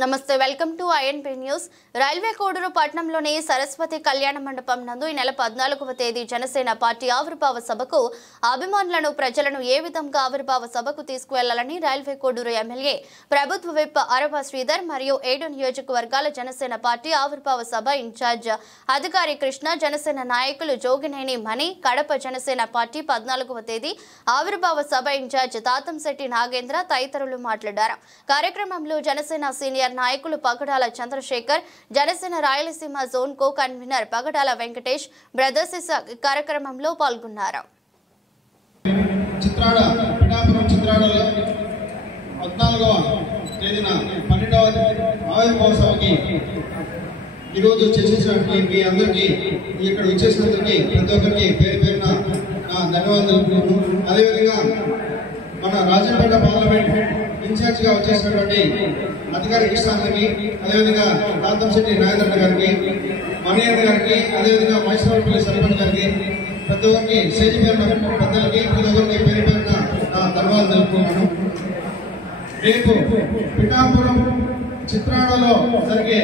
నమస్తే welcome to INP news. Railway Koduru పట్టణంలోని సరస్వతి కళ్యాణ మండపం నందు ఈ నెల 14వ తేదీ జనసేన పార్టీ ఆవిర్భావ సభకు అభిమానులను ప్రజలను ఏ విధంగా ఆవిర్భావ సభకు తీసుకువెళ్లాలని రైల్వే కోడూరు ఎమ్మెల్యే ప్రభుత్వ విప్ అరవ శ్రీధర్ మరియు 7 నియోజకవర్గాల జనసేన పార్టీ ఆవిర్భావ సభ ఇన్ఛార్జ్ అధికారి కృష్ణ, జనసేన నాయకులు జోగినేని మణి, కడప జనసేన పార్టీ 14వ తేదీ ఆవిర్భావ సభ ఇన్ఛార్జ్ తాతంశెట్టి నాగేంద్ర తదితరులు మాట్లాడారు. కార్యక్రమంలో జనసేన సీనియర్ నాయకులు Pagadala Chandrasekhar, Janasena Rayalaseema zone co convener Pagadala Venkatesh brothers కార్యక్రమంలో పాల్గొన్నారు. పిఠాపురం చిత్రాడలో 14వ తేదీన 12వ ఆవిర్భావ సభకి ఈరోజు చర్చించినటువంటి మీ అందరికీ ఇక్కడ వచ్చేసినందుకు ప్రతి ఒక్కరికి పేరు పేరున నా ధన్యవాదాలు. అదేవిధంగా మన రాజంపేట పార్లమెంట్ ఇన్ఛార్జిగా వచ్చేసినటువంటి అధికారి కృష్ణానికి, అదేవిధంగా తాతంశెట్టి నాగేంద్ర గారికి, మణియన్న గారికి, అదేవిధంగా మైసూరుపల్లి సర్పంచ్ గారికి, ప్రతి ఒక్కరికి స్టేజ్ మీద పెద్దలకి ప్రతి ఒక్కరికి పేరు పేరున నా ధన్యవాదాలు తెలుపుతున్నాను. రేపు పిఠాపురం చిత్రాడలో జరిగే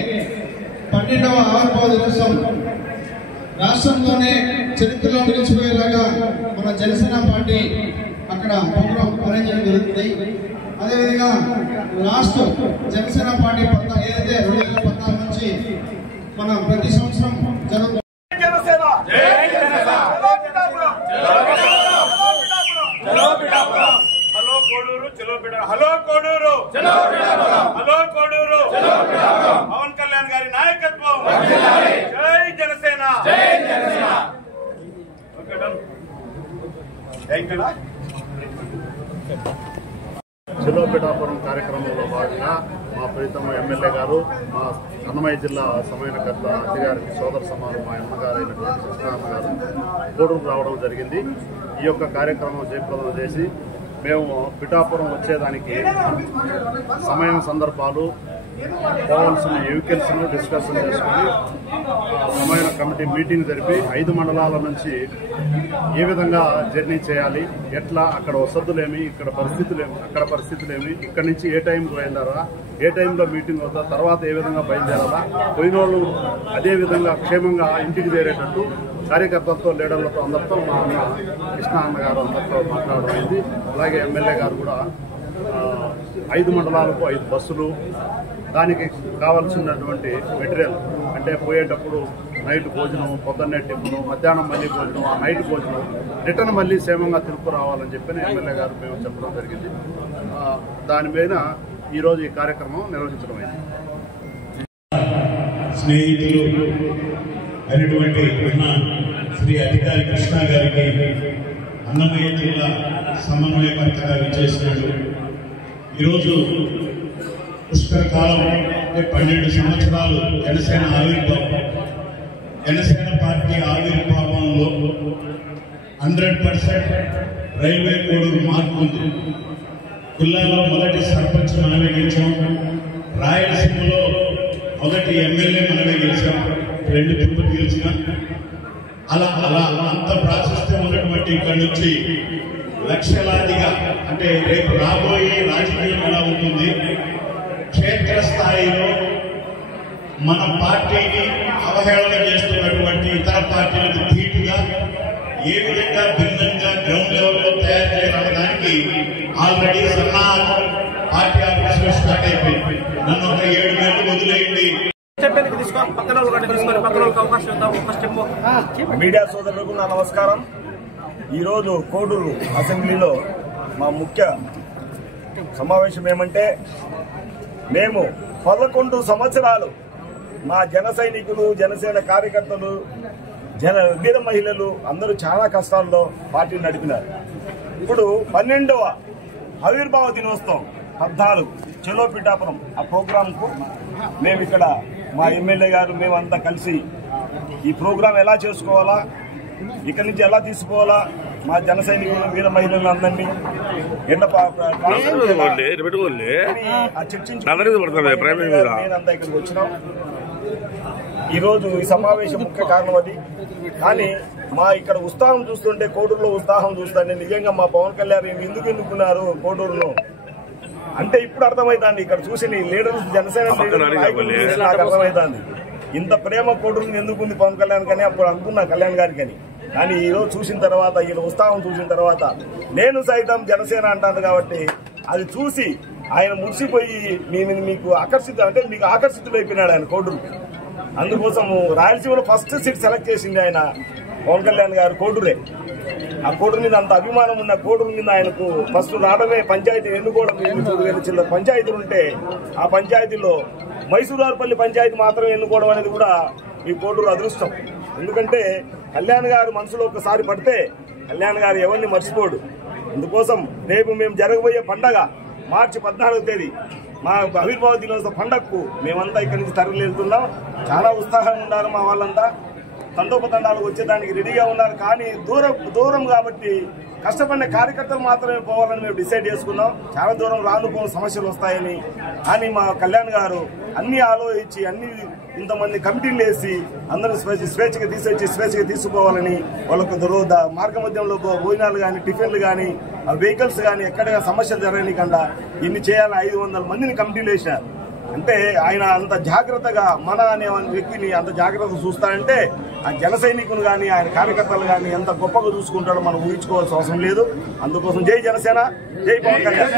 12వ ఆవిర్భావ దినోత్సవం రాష్ట్రంలోనే చరిత్రలో నిలిచిపోయేలాగా మన జనసేన పార్టీ అక్కడ ప్రోగ్రాం అరేంజ్ చేయడం జరుగుతుంది. అదేవిధంగా లాస్ట్ జనసేన పార్టీ ఏదైతే 2014 నుంచి మన ప్రతి సంవత్సరం జరుగుతుంది. పవన్ కళ్యాణ్ గారి నాయకత్వం, జై జనసేన. చెలో పిఠాపురం కార్యక్రమంలో భాగంగా మా ప్రీతమ ఎమ్మెల్యే గారు, మా అన్నమయ్య జిల్లా సమన్వయకర్త అధికారికి సోదర సమానం మా అన్నగారు అయినటువంటి కృష్ణారామ గారు కోడూరు రావడం జరిగింది. ఈ యొక్క కార్యక్రమం జయప్రదం చేసి మేము పిఠాపురం వచ్చేదానికి సమయం సందర్భాలు కావాల్సిన వెహికల్స్ డిస్కషన్ చేసుకుని సమయ కమిటీ మీటింగ్ జరిపి 5 మండలాల నుంచి ఏ విధంగా జర్నీ చేయాలి, ఎట్లా అక్కడ వసతులేమి, ఇక్కడ పరిస్థితులేమి, అక్కడ పరిస్థితులేమి, ఇక్కడ నుంచి ఏ టైంకి బయలుదేరా, ఏ టైంలో మీటింగ్ అవుతా, తర్వాత ఏ విధంగా బయలుదేరాలా, పోయిన వాళ్ళు అదే విధంగా క్షేమంగా ఇంటికి చేరేటట్టు కార్యకర్తలతో, లీడర్లతో అందరితో మా అన్న కృష్ణ అన్నగారు అందరితో మాట్లాడడం అయింది. అలాగే ఎమ్మెల్యే గారు కూడా 5 మండలాలకు 5 బస్సులు, దానికి కావాల్సినటువంటి మెటీరియల్ అంటే పోయేటప్పుడు నైట్ భోజనం, పొద్దున్నే టిఫిన్, మధ్యాహ్నం మళ్ళీ భోజనం, ఆ నైట్ భోజనం, రిటర్న్ మళ్ళీ క్షేమంగా తిరుపు రావాలని చెప్పి ఎమ్మెల్యే గారు మేము చెప్పడం జరిగింది. దాని మీద ఈరోజు ఈ కార్యక్రమం నిర్వహించడం అయింది. స్నేహితులు అయినటువంటి శ్రీ అధికారి కృష్ణ గారికి, అన్నమయ్య జిల్లా సమన్వయకర్తగా విచ్చేసినాడు. ఈరోజు పుష్కర కాలం అంటే 12 సంవత్సరాలు జనసేన ఆవిర్భావం. జనసేన పార్టీ ఆవిర్భావంలో 100% రైల్వే కోడూరు మార్పు ఉంది. జిల్లాలో మొదటి సర్పంచ్ మనమే గెలిచాం, రాయలసీమలో మొదటి ఎమ్మెల్యే మనమే గెలిచాం, 2 తిరుపతి గెలిచిన. అలా అంత ప్రాశస్త్యం ఉన్నటువంటి ఇక్కడి నుంచి లక్షలాదిగా, అంటే రేపు రాబోయే రాజకీయం ఎలా ఉంటుంది, క్షేత్రస్థాయిలో మన పార్టీని అవహేళన చేస్తున్నటువంటి ఇతర పార్టీలకు ధీటుగా ఏ విధంగా భిన్నంగా గ్రౌండ్ లెవెల్లో తయారు చేయాలనడానికి ఆల్రెడీ సన్నాహం పార్టీ ఆఫీసులో స్టార్ట్ అయిపోయింది. నన్ను ఒక 7 నెలలు వదిలేయండి. మీడియా సోదరులకు నా నమస్కారం. ఈరోజు కోడూరు అసెంబ్లీలో మా ముఖ్య సమావేశం ఏమంటే, మేము 11 సంవత్సరాలు మా జన సైనికులు, జనసేన కార్యకర్తలు, వీర మహిళలు అందరూ చాలా కష్టాల్లో పార్టీ నడిపినారు. ఇప్పుడు 12వ ఆవిర్భావ దినోత్సవం 14 చెలో పిఠాపురం ఆ ప్రోగ్రాంకు మేము ఇక్కడ మా ఎమ్మెల్యే గారు మేమంతా కలిసి ఈ ప్రోగ్రాం ఎలా చేసుకోవాలా, ఇక్కడి నుంచి ఎలా తీసుకోవాలా, మా జన సైనికులు, వీర మహిళలు అందరినీ నేనంతా ఇక్కడికి వచ్చినాం. ఈరోజు ఈ సమావేశం ముఖ్య కారణం అది. కానీ మా ఇక్కడ ఉత్సాహం చూస్తుంటే, కోడూరులో ఉత్సాహం చూస్తుంటే నిజంగా మా పవన్ కళ్యాణ్ ఎందుకు ఎన్నుకున్నారు కోడూరులో అంటే ఇప్పుడు అర్థమైంది ఇక్కడ చూసిన లీడర్స్ జనసేన నాకు అర్థమైంది ఇంత ప్రేమ కోటూరుని ఎందుకు ఉంది పవన్ కళ్యాణ్ కానీ అప్పుడు అనుకున్నా కళ్యాణ్ గారికి అని. కానీ ఈ రోజు చూసిన తర్వాత ఈయన ఉత్సాహం చూసిన తర్వాత నేను సైతం జనసేన అంటాను కాబట్టి అది చూసి ఆయన మురిసిపోయి మీకు ఆకర్షితుడైపోయినాడు ఆయన కోటూరు. అందుకోసం రాయలసీమలో ఫస్ట్ సీట్ సెలెక్ట్ చేసింది ఆయన పవన్ కళ్యాణ్ గారు కోటూరే. ఆ కోటూరు మీద అంత అభిమానం ఉన్న కోటూరు మీద ఆయనకు ఫస్ట్ రావడమే పంచాయతీ ఎన్నుకోవడం. 3,000 చిల్లర పంచాయతీలు ఉంటే ఆ పంచాయతీలో మైసూరారుపల్లి పంచాయతీ మాత్రం ఎన్నుకోవడం అనేది కూడా ఈ కోటూరు అదృష్టం. ఎందుకంటే కళ్యాణ్ గారు మనసులో ఒకసారి పడితే కళ్యాణ్ గారు ఎవరిని మర్చిపోడు. అందుకోసం రేపు మేము జరగబోయే పండగ మార్చి 14వ తేదీ మా ఆవిర్భావ దినోత్సవ పండగకు మేమంతా ఇక్కడి నుంచి తరలి వెళ్తున్నాం. చాలా ఉత్సాహంగా ఉన్నారు మా వాళ్ళంతా. తండోపతండాలకు వచ్చేదానికి రెడీగా ఉన్నారు. కానీ దూరం కాబట్టి కష్టపడిన కార్యకర్తలు మాత్రమే పోవాలని మేము డిసైడ్ చేసుకున్నాం. చాలా దూరం రానుపోని సమస్యలు వస్తాయని. కానీ మా కళ్యాణ్ గారు అన్ని ఆలోచించి ఇంతమంది కమిటీలు వేసి అందరూ స్వేచ్ఛగా తీసుకుపోవాలని వాళ్ళకు మార్గ మధ్యంలో భోజనాలు కానీ టిఫిన్లు కానీ వెహికల్స్ కానీ ఎక్కడ సమస్యలు జరగనికుండా ఇన్ని చేయాలని 500 మందిని కమిటీలు వేశారు. అంటే ఆయన అంత జాగ్రత్తగా మన అనే వ్యక్తిని అంత జాగ్రత్తగా చూస్తారంటే ఆ జన సైనికులు కానీ ఆయన కార్యకర్తలు కానీ ఎంత గొప్పగా చూసుకుంటాడో మనం ఊహించుకోవాల్సిన అవసరం లేదు. అందుకోసం జై జనసేన, జై పవన్ కళ్యాణ్.